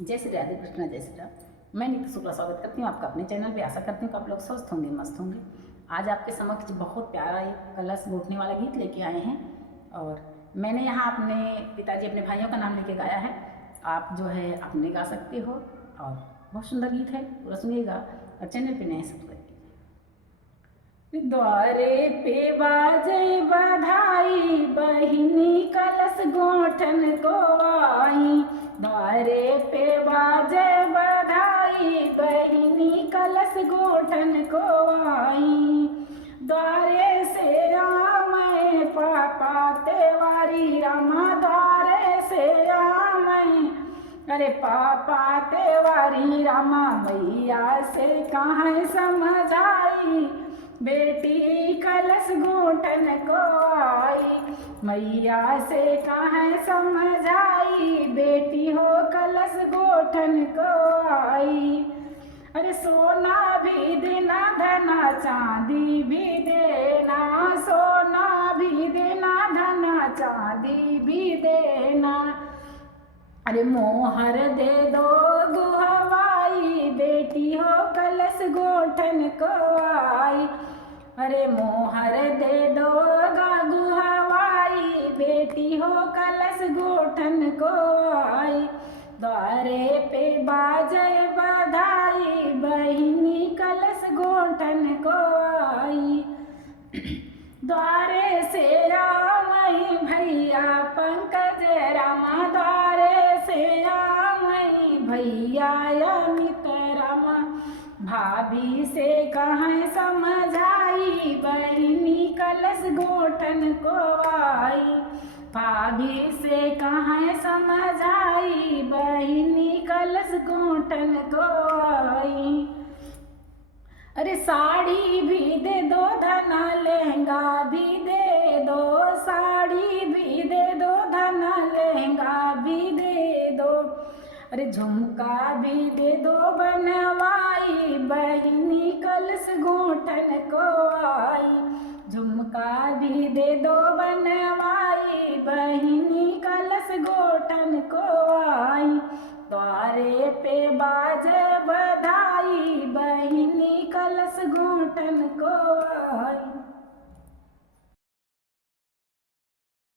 जय श्री राधे कृष्णा, जय श्री राम। मैं नीतू शुक्ला स्वागत करती हूँ आपका अपने चैनल पे। आशा करती हूँ कि आप लोग स्वस्थ होंगे, मस्त होंगे। आज आपके समक्ष बहुत प्यारा एक कलश घोटने वाला गीत लेके आए हैं और मैंने यहाँ अपने पिताजी, अपने भाइयों का नाम लेके गाया है। आप जो है अपने गा सकते हो और बहुत सुंदर गीत है, पूरा सुनिएगा और चैनल पर नए सब्सक्राइब कीजिए। द्वारे पे बाजे बधाई, बहिनी कलश गोठन को आई। द्वारे पे बाजे बधाई, बहिनी कलश गोठन को आई। द्वारे से राम पापा तेवारी रामा, द्वारे से राम अरे पापा तेवारी रामा, मैया से कहाँ समझाई। बेटी कलश गोठन को आई, मैया से कहाँ समझाई। बेटी हो कलश गोठन को आई। अरे सोना भी देना, धना चांदी भी देना। सोना भी देना, धना चांदी भी देना। अरे मोहर दे दो गुहवाई, बेटी हो कलश गोठन को आई। अरे मोहर दे दो गुहवाई, बेटी हो कलश गोठन को आई। द्वारे पे बाजे बधाई, बहिनी कलश गोठन को आई। द्वारे से राम भैया पंकज रामा, द्वारे से राम भैया अमित रामा। भाभी से कहाँ समझाई, बहिनी कलश गोठन को आई। भाभी से कहाँ समझाई, बहिनी कलश गोठन को आई। अरे साड़ी भी दे दो, धना लहंगा भी दे दो। साड़ी भी दे दो, धना लहंगा भी दे दो। अरे झुमका भी दे दो बनवाई, बहिनी कलश गोठन को आई। झुमका भी दे दो बनवाई, बहिनी कलश गोठन को आई। द्वारे पे